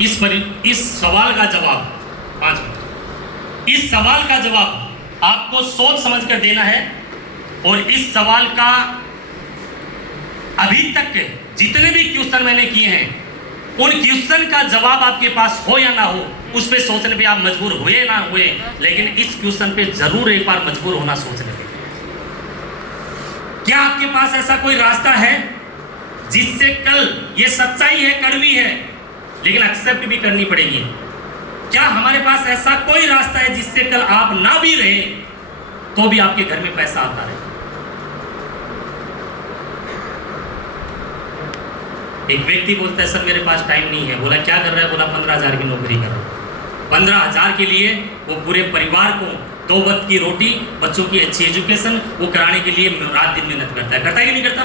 इस सवाल का जवाब 5 मिनट, इस सवाल का जवाब आपको सोच समझ कर देना है। और इस सवाल का अभी तक जितने भी क्वेश्चन मैंने किए हैं उन क्वेश्चन का जवाब आपके पास हो या ना हो, उस पे सोचने पे आप मजबूर हुए ना हुए, लेकिन इस क्वेश्चन पे जरूर एक बार मजबूर होना सोचने पे। क्या आपके पास ऐसा कोई रास्ता है जिससे कल, ये सच्चाई है, कड़वी है, लेकिन एक्सेप्ट भी करनी पड़ेगी। क्या हमारे पास ऐसा कोई रास्ता है जिससे कल आप ना भी रहे तो भी आपके घर में पैसा आता रहे? एक व्यक्ति बोलता है सर मेरे पास टाइम नहीं है। बोला क्या कर रहा है? बोला 15,000 की नौकरी कर रहा हूं। 15,000 के लिए वो पूरे परिवार को 2 वक्त की रोटी, बच्चों की अच्छी एजुकेशन वो कराने के लिए रात दिन मेहनत करता है कि नहीं करता?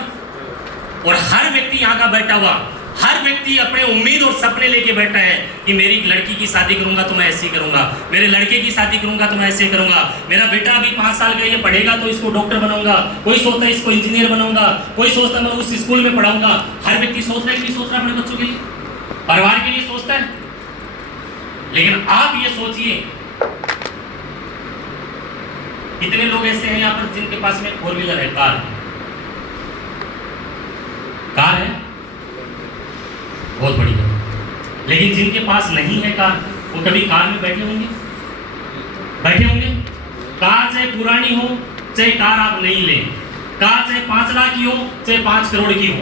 और हर व्यक्ति यहाँ का बैठा हुआ, हर व्यक्ति अपने उम्मीद और सपने लेके बैठा है कि मेरी लड़की की शादी करूंगा तो मैं ऐसे करूंगा, मेरे लड़के की शादी करूंगा तो मैं ऐसे करूंगा, मेरा बेटा अभी 5 साल का ये पढ़ेगा तो इसको डॉक्टर बनाऊंगा, कोई सोचता है इसको इंजीनियर बनाऊंगा, कोई सोचता है मैं उस स्कूल में पढ़ाऊंगा। हर व्यक्ति सोच रहा है कि नहीं सोच रहा अपने बच्चों के लिए, परिवार के लिए सोचता है। लेकिन आप ये सोचिए कितने लोग ऐसे हैं यहाँ पर जिनके पास में 4 व्हीलर है, कार है, बहुत बढ़िया, लेकिन जिनके पास नहीं है कार, वो कभी कार में बैठे होंगे? कार चाहे पुरानी हो, चाहे कार आप नहीं लें, कार चाहे 5 लाख की हो, चाहे 5 करोड़ की हो,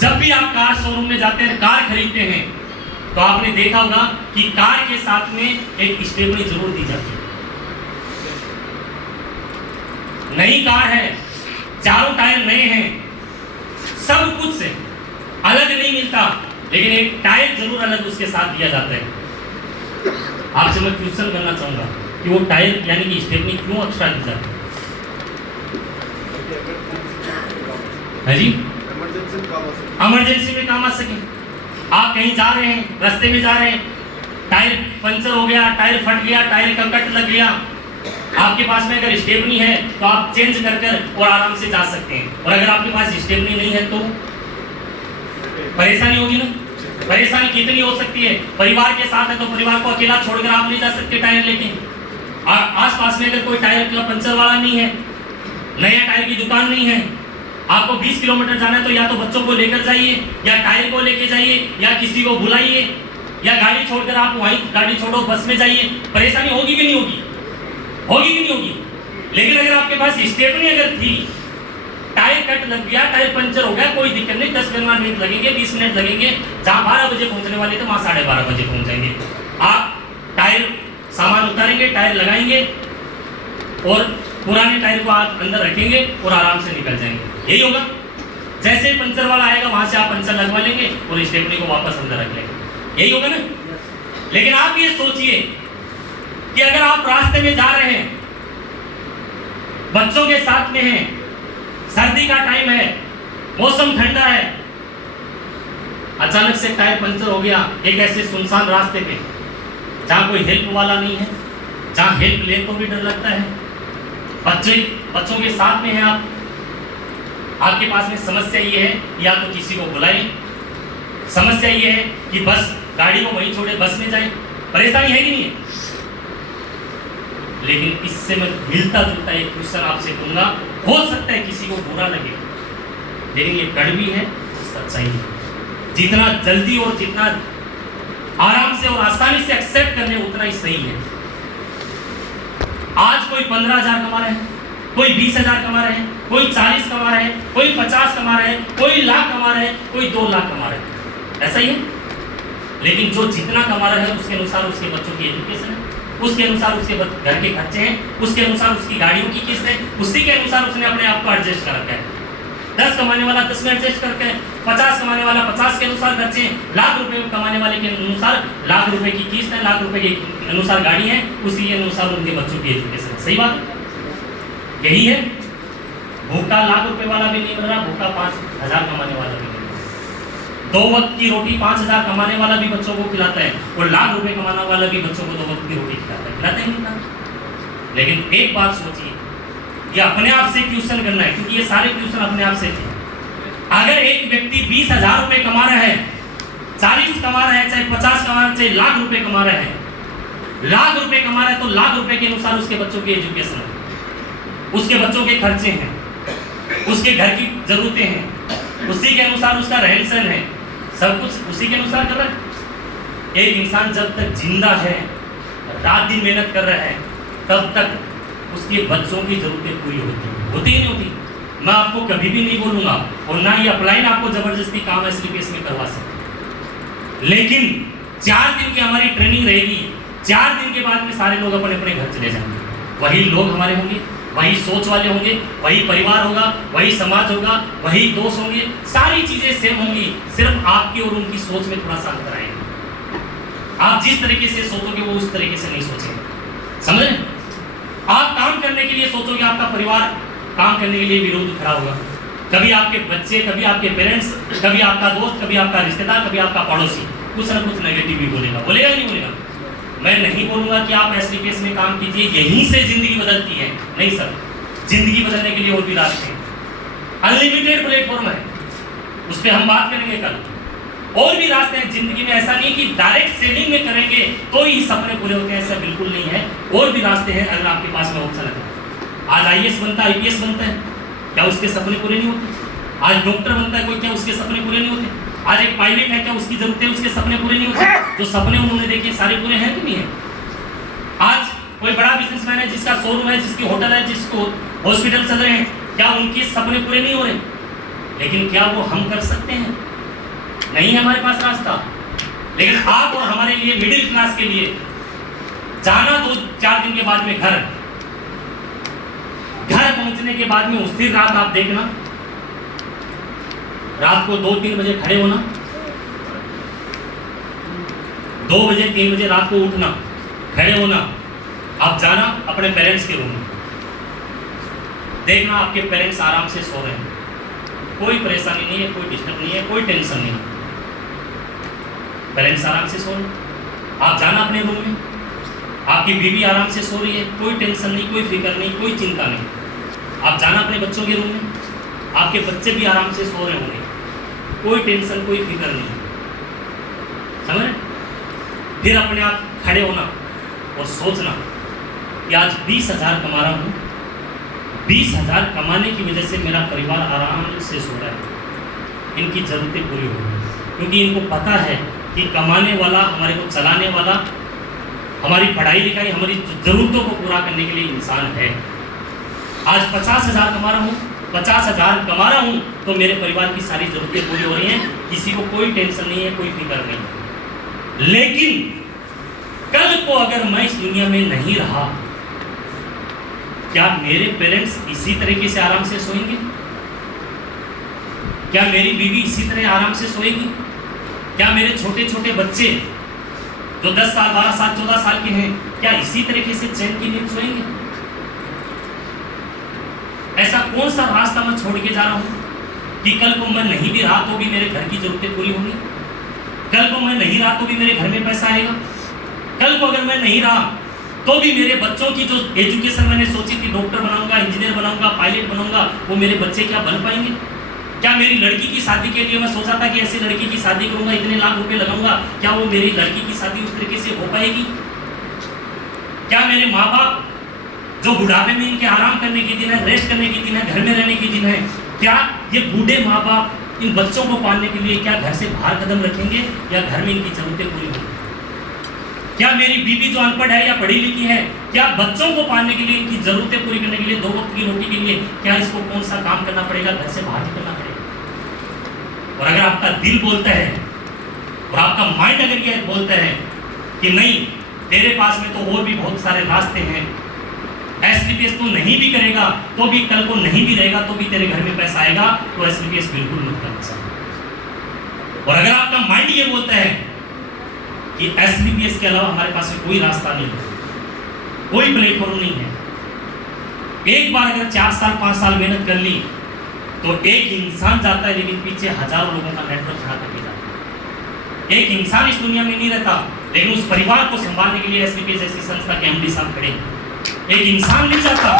जब भी आप कार शोरूम में जाते हैं, कार खरीदते हैं, तो आपने देखा होगा कि कार के साथ में एक स्टेपनी जरूर दी जाती है। नई कार है, चारों टायर नए हैं, सब कुछ से अलग नहीं मिलता, लेकिन एक टायर जरूर अलग उसके साथ दिया जाता है। आपसे मैं क्वेश्चन करना चाहूंगा कि वो टायर यानी कि स्टेपनी क्यों एक्स्ट्रा दी जाती है जी? इमरजेंसी में काम आ सके। आप कहीं जा रहे हैं, रास्ते में जा रहे हैं, टायर पंचर हो गया, टायर फट गया, टायर का कट लग गया, आपके पास में अगर स्टेपनी है तो आप चेंज कर और आराम से जा सकते हैं। और अगर आपके पास स्टेपनी नहीं है तो परेशानी होगी ना। परेशानी कितनी हो सकती है? परिवार के साथ है तो परिवार को अकेला छोड़कर आप नहीं जा सकते टायर लेके। आस पास में अगर कोई टायर का पंचर वाला नहीं है, नया टायर की दुकान नहीं है, आपको 20 किलोमीटर जाना है तो या तो बच्चों को लेकर जाइए, या टायर को लेके जाइए, या किसी को बुलाइए, या गाड़ी छोड़कर आप वहीं गाड़ी छोड़ो, बस में जाइए। परेशानी होगी कि नहीं होगी? होगी कि नहीं होगी? लेकिन अगर आपके पास स्टेपनी अगर थी, टायर कट लग गया, टायर पंचर हो गया, कोई दिक्कत नहीं, 10-15 मिनट लगेंगे, 20 मिनट लगेंगे, जहां 12 बजे पहुंचने वाले थे वहां 12:30 बजे पहुंच जाएंगे। आप टायर सामान उतारेंगे, टायर लगाएंगे और पुराने टायर को आप अंदर रखेंगे और आराम से निकल जाएंगे। यही होगा। जैसे पंचर वाला आएगा वहां से आप पंचर लगवा लेंगे और स्टेपनी को वापस अंदर रख लेंगे। यही होगा ना। लेकिन आप ये सोचिए कि अगर आप रास्ते में जा रहे हैं, बच्चों के साथ में हैं, सर्दी का टाइम है, मौसम ठंडा है, अचानक से टायर पंचर हो गया एक ऐसे सुनसान रास्ते पे जहां कोई हेल्प वाला नहीं है, जहां हेल्प ले तो भी डर लगता है, बच्चों के साथ में है आप, आपके पास में समस्या ये है या तो किसी को बुलाएं, समस्या ये है कि बस गाड़ी को वहीं छोड़े बस में जाए। परेशानी है कि नहीं है? लेकिन इससे मैं मिलता जुलता एक क्वेश्चन आपसे दूंगा, हो सकता है किसी को बुरा लगे, लेकिन ये कड़वी है, सच्चाई है। जितना जल्दी और जितना आराम से और आसानी से एक्सेप्ट करने उतना ही सही है। आज कोई 15,000 कमा रहे हैं, कोई 20,000 कमा रहे हैं, कोई 40 कमा रहे हैं, कोई 50 कमा रहे हैं, कोई लाख कमा रहे हैं, कोई 2 लाख कमा रहे हैं, ऐसा ही है। लेकिन जो जितना कमा रहे हैं उसके अनुसार उसके बच्चों की एजुकेशन है, उसके अनुसार उसके घर के खर्चे हैं, उसके अनुसार उसकी गाड़ियों की किस्त है, उसी के अनुसार उसने अपने आप को एडजस्ट कर रखा है। 10 कमाने वाला 10 में एडजस्ट करके, 50 कमाने वाला 50 के अनुसार खर्चे, लाख रुपए कमाने वाले के अनुसार लाख रुपए की किस्त है, लाख रुपए के अनुसार गाड़ी है, उसी के अनुसार उनके बच्चों की एजुकेशन। सही बात है, यही है। भूखा लाख रुपए वाला भी नहीं मिल रहा, भूखा 5,000 कमाने वाला भी नहीं मिल रहा। 2 वक्त की रोटी 5,000 कमाने वाला भी बच्चों को खिलाता है और लाख रुपए कमाने वाला भी बच्चों को 2 वक्त की रोटी खिलाता है ही नहीं। लेकिन एक बात सोचिए, ये अपने आप से क्वेश्चन करना है, क्योंकि ये सारे क्वेश्चन अपने आप से थे। अगर एक व्यक्ति 20,000 रुपए कमा रहा है 40 कमा रहा है, चाहे 50 कमा रहा है, चाहे लाख रुपए कमा रहा है, लाख रुपए कमा रहा है तो लाख रुपए के अनुसार उसके बच्चों की एजुकेशन है, उसके बच्चों के खर्चे हैं, उसके घर की जरूरतें हैं, उसी के अनुसार उसका रहन सहन है, सब कुछ उसी के अनुसार कर रहा है। एक इंसान जब तक जिंदा है, रात दिन मेहनत कर रहा है, तब तक उसके बच्चों की जरूरतें पूरी होती ही नहीं होती। मैं आपको कभी भी नहीं बोलूंगा और ना ही अपलाइन आपको जबरदस्ती काम एसलीपीएस में करवा सकते, लेकिन 4 दिन की हमारी ट्रेनिंग रहेगी, 4 दिन के बाद में सारे लोग अपने अपने घर चले जाएंगे। वही लोग हमारे होंगे, वही सोच वाले होंगे, वही परिवार होगा, वही समाज होगा, वही दोस्त होंगे, सारी चीजें सेम होंगी, सिर्फ आपकी और उनकी सोच में थोड़ा सा अंतर आएगा। आप जिस तरीके से सोचोगे वो उस तरीके से नहीं सोचेंगे, समझ रहे? आप काम करने के लिए सोचोगे, आपका परिवार काम करने के लिए विरोध खड़ा होगा। कभी आपके बच्चे, कभी आपके पेरेंट्स, कभी आपका दोस्त, कभी आपका रिश्तेदार, कभी आपका पड़ोसी कुछ ना कुछ नेगेटिव भी बोलेगा या नहीं बोलेगा? मैं नहीं बोलूंगा कि आप एसलीपीएस में काम कीजिए, यहीं से जिंदगी बदलती है, नहीं सर। जिंदगी बदलने के लिए और भी रास्ते हैं, अनलिमिटेड प्लेटफॉर्म है, उस पर हम बात करेंगे कल। और भी रास्ते हैं जिंदगी में, ऐसा नहीं कि डायरेक्ट सेविंग में करेंगे तो ही सपने पूरे होते हैं, ऐसा बिल्कुल नहीं है। और भी रास्ते हैं अगर आपके पास में ऑप्शन है। आज आईएएस बनता है, आईपीएस बनता है, क्या उसके सपने पूरे नहीं होते? आज डॉक्टर बनता है कोई, क्या उसके सपने पूरे नहीं होते? आज एक पायलट है, क्या उसकी जरूरत है, उसके सपने पूरे नहीं होते? जो सपने उन्होंने देखे सारे पूरे हैं कि नहीं है? आज कोई बड़ा बिजनेसमैन है जिसका शोरूम है, जिसकी होटल है, जिसको हॉस्पिटल चल रहे हैं, क्या उनके सपने पूरे नहीं हो रहे? लेकिन क्या वो हम कर सकते हैं? नहीं है हमारे पास रास्ता। लेकिन आप और हमारे लिए, मिडिल क्लास के लिए, जाना 2-4 दिन के बाद में घर पहुंचने के बाद में उस दिन रात आप देखना, रात को 2-3 बजे खड़े होना, 2 बजे 3 बजे रात को उठना, खड़े होना, आप जाना अपने पेरेंट्स के रूम में, देखना आपके पेरेंट्स आराम से सो रहे हैं, कोई परेशानी नहीं है, कोई डिस्टर्ब नहीं है, कोई टेंशन नहीं है, पेरेंट्स आराम से सो रहे हैं। आप जाना अपने रूम में, आपकी बीवी आराम से सो रही है, कोई टेंशन नहीं, कोई फिक्र नहीं, कोई चिंता नहीं। आप जाना अपने बच्चों के रूम में, आपके बच्चे भी आराम से सो रहे होंगे, कोई टेंशन, कोई फिक्र नहीं, समझ? फिर अपने आप खड़े होना और सोचना कि आज 20,000 कमा रहा हूँ, 20,000 कमाने की वजह से मेरा परिवार आराम से सो रहा है, इनकी ज़रूरतें पूरी हो रही, क्योंकि इनको पता है कि कमाने वाला, हमारे को चलाने वाला, हमारी पढ़ाई लिखाई, हमारी ज़रूरतों को पूरा करने के लिए इंसान है। आज 50,000 कमा रहा हूँ, 50,000 कमा रहा हूँ तो मेरे परिवार की सारी ज़रूरतें पूरी हो रही हैं, किसी को कोई टेंशन नहीं है, कोई फिक्र नहीं। लेकिन कल को अगर मैं इस दुनिया में नहीं रहा, क्या मेरे पेरेंट्स इसी तरीके से आराम से सोएंगे? क्या मेरी बीवी इसी तरह आराम से सोएगी? क्या मेरे छोटे छोटे बच्चे जो 10 साल, 12 साल, 14 साल के हैं, क्या इसी तरीके से चैन की नींद सोएंगे? ऐसा कौन सा रास्ता मैं छोड़ के जा रहा हूं कि कल को मैं नहीं भी रहा तो भी मेरे घर की जरूरतें पूरी होंगी, कल को मैं नहीं रहा तो भी मेरे घर में पैसा आएगा, कल को अगर मैं नहीं रहा तो भी मेरे बच्चों की जो एजुकेशन मैंने सोची थी, डॉक्टर बनाऊंगा, इंजीनियर बनाऊंगा, पायलट बनाऊंगा, वो मेरे बच्चे क्या बन पाएंगे? क्या मेरी लड़की की शादी के लिए मैं सोचा था कि ऐसी लड़की की शादी करूंगा, इतने लाख रुपए लगाऊंगा, क्या वो मेरी लड़की की शादी उस तरीके से हो पाएगी? क्या मेरे माँ बाप जो बुढ़ापे में इनके आराम करने के दिन है, रेस्ट करने के दिन है, घर में रहने के दिन है, क्या ये बूढ़े माँ बाप इन बच्चों को पालने के लिए क्या घर से बाहर कदम रखेंगे या घर में इनकी जरूरतें पूरी होंगी? क्या मेरी बीवी जो अनपढ़ है या पढ़ी लिखी है, क्या बच्चों को पालने के लिए, इनकी जरूरतें पूरी करने के लिए, 2 वक्त की रोटी के लिए, क्या इसको कौन सा काम करना पड़ेगा, घर से बाहर निकलना पड़ेगा? और अगर आपका दिल बोलता है और आपका माइंड अगर ये बोलता है कि नहीं, तेरे पास में तो और भी बहुत सारे रास्ते हैं, एसलीपीएस तो नहीं भी करेगा तो भी कल को नहीं भी रहेगा तो भी तेरे घर में पैसा आएगा, तो एसलीपीएस बिल्कुल मत करना। और अगर आपका माइंड ये बोलता है कि एसलीपीएस के अलावा हमारे पास में कोई रास्ता नहीं है, कोई प्लेटफॉर्म नहीं है, एक बार अगर 4 साल 5 साल मेहनत कर ली तो एक इंसान जाता है, लेकिन पीछे हजारों लोगों का नेटवर्क खड़ा करके जाता है। एक इंसान इस दुनिया में नहीं रहता, लेकिन उस परिवार को संभालने के लिए एसलीपीएस जैसी संस्था के एमडी साहब खड़े हैं। एक इंसान नहीं जाता,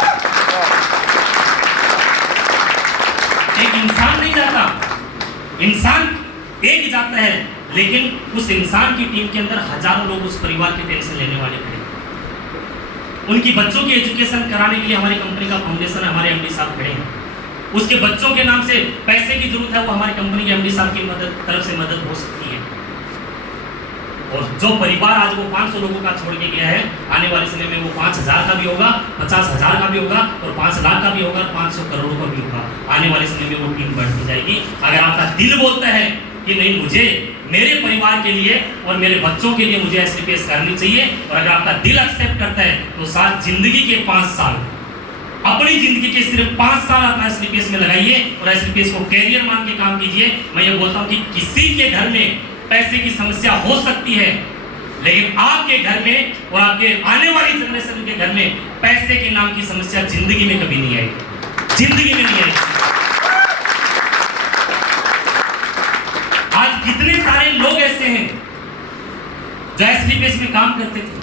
एक इंसान नहीं जाता, इंसान एक जाता है, लेकिन उस इंसान की टीम के अंदर हजारों लोग उस परिवार की टेंशन लेने वाले खड़े। उनकी बच्चों की एजुकेशन कराने के लिए हमारी कंपनी का फाउंडेशन, हमारे एमडी साहब खड़े हैं। उसके बच्चों के नाम से पैसे की जरूरत है, वो हमारी कंपनी के एमडी साहब की तरफ से मदद हो सकती है। और जो परिवार आज वो 500 लोगों का छोड़ के गया है, आने वाले समय में वो 5000 का भी होगा, 50,000 का भी होगा, और 5 लाख का भी होगा, 500 करोड़ का भी होगा। आने वाले समय में वो टीम बढ़ती जाएगी। अगर आपका दिल बोलता है कि नहीं, मुझे मेरे परिवार के लिए और मेरे बच्चों के लिए मुझे एसलीपीएस करनी चाहिए, और अगर आपका दिल एक्सेप्ट करता है तो साथ जिंदगी के 5 साल, अपनी जिंदगी के सिर्फ 5 साल अपना एसलीपीएस में लगाइए और एसलीपीएस को कैरियर मान के काम कीजिए। मैं ये बोलता हूँ कि किसी के घर में पैसे की समस्या हो सकती है, लेकिन आपके घर में और आपके आने वाली जनरेशन के घर में पैसे के नाम की समस्या जिंदगी में कभी नहीं आएगी, जिंदगी में नहीं आएगी। आज कितने सारे लोग ऐसे हैं जो एसलीपीएस में काम करते थे,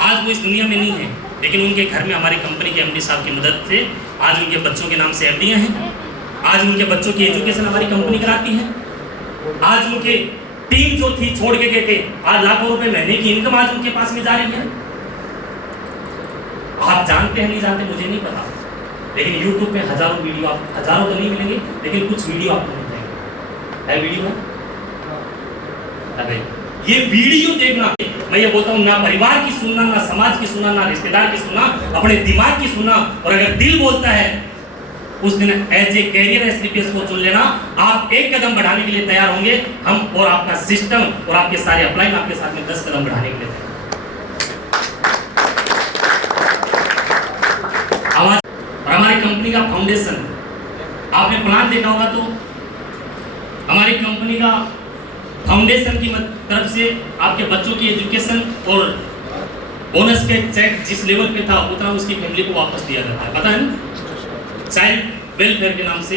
आज वो इस दुनिया में नहीं है, लेकिन उनके घर में हमारी कंपनी के एमडी साहब की मदद से आज उनके बच्चों के नाम से एफडीआं हैं। आज उनके बच्चों की एजुकेशन हमारी कंपनी कराती है। आज उनके टीम जो थी छोड़ के गए थे, आज लाखों रुपए महीने की इनकम आज उनके पास में जा रही है। आप जानते हैं नहीं जानते मुझे नहीं पता, लेकिन YouTube में हजारों वीडियो, आप हजारों तो नहीं मिलेंगे, लेकिन कुछ वीडियो आपको मिल जाएंगे। है वीडियो? अबे ये वीडियो देखना, मैं ये बोलता हूँ, ना परिवार की सुनना, ना समाज की सुनना, ना रिश्तेदार की सुनना, अपने दिमाग की सुनना। और अगर दिल बोलता है उस दिन एज ए कैरियर एसलीपीएस को चुन लेना। आप एक कदम बढ़ाने के लिए तैयार होंगे, हम और आपका सिस्टम और आपके सारे अपलाइन आपके साथ में 10 कदम बढ़ाने के लिए आवाज। और हमारी कंपनी का फाउंडेशन आपने प्लान देखा होगा, तो हमारी कंपनी का फाउंडेशन की तरफ से आपके बच्चों की एजुकेशन और बोनस के चेक जिस लेवल पे था उतना उसकी फैमिली को वापस दिया जाता है, पता है ना? चाइल्ड वेलफेयर के नाम से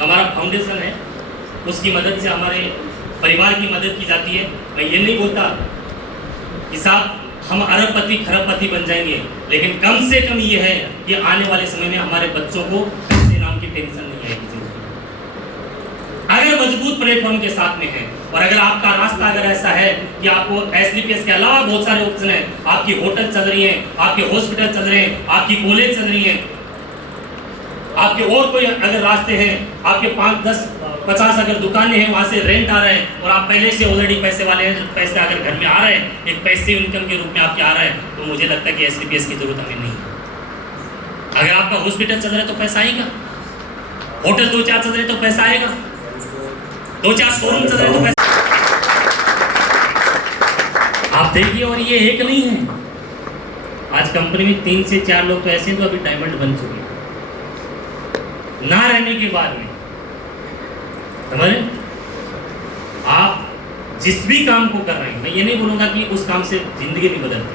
हमारा फाउंडेशन है, उसकी मदद से हमारे परिवार की मदद की जाती है। मैं ये नहीं बोलता कि साहब हम अरबपति खरबपति बन जाएंगे, लेकिन कम से कम ये है कि आने वाले समय में हमारे बच्चों को पैसे नाम की टेंशन नहीं आएगी। अगर मजबूत प्लेटफॉर्म के साथ में है, और अगर आपका रास्ता अगर ऐसा है कि आपको एसलीपीएस के अलावा बहुत सारे ऑप्शन हैं, आपकी होटल चल रही हैं, आपके हॉस्पिटल चल रहे हैं, आपकी कॉलेज चल रही हैं, आपके और कोई अगर रास्ते हैं, आपके 5, 10, 50 अगर दुकानें हैं, वहाँ से रेंट आ रहा है, और आप पहले से ऑलरेडी पैसे वाले हैं, पैसे अगर घर में आ रहे हैं, एक पैसे इनकम के रूप में आपके आ रहा है, तो मुझे लगता है कि एसलीपीएस की जरूरत हमें नहीं है। अगर आपका हॉस्पिटल चल रहा है तो पैसा आएगा, होटल 2-4 चल रहे तो पैसा आएगा, 2-4 शोरूम चल रहे तो पैसा आप देखिए। और ये एक नहीं है, आज कंपनी में 3 से 4 लोग तो ऐसे हैं जो अभी डायमंड बन चुके हैं ना रहने के बाद में। समझ? आप जिस भी काम को कर रहे हैं, मैं ये नहीं बोलूँगा कि उस काम से जिंदगी नहीं बदलती,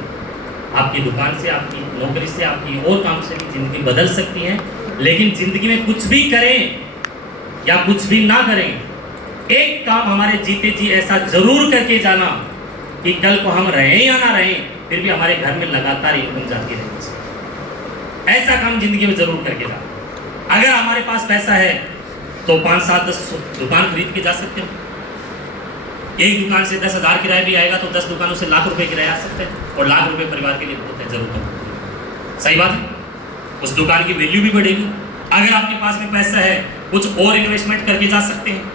आपकी दुकान से, आपकी नौकरी से, आपकी और काम से भी जिंदगी बदल सकती है। लेकिन जिंदगी में कुछ भी करें या कुछ भी ना करें, एक काम हमारे जीते जी ऐसा जरूर करके जाना कि कल को हम रहें या ना रहें, फिर भी हमारे घर में लगातार इनकम जाती रहेगी। ऐसा काम जिंदगी में जरूर करके जाना। अगर हमारे पास पैसा है तो 5, 7, 10 दुकान खरीद के जा सकते हो। एक दुकान से 10,000 किराया भी आएगा तो 10 दुकानों से लाख रुपए किराया आ सकते हैं, और लाख रुपए परिवार के लिए बहुत है, जरूरत है। सही बात है, उस दुकान की वैल्यू भी बढ़ेगी। अगर आपके पास में पैसा है, कुछ और इन्वेस्टमेंट करके जा सकते हैं।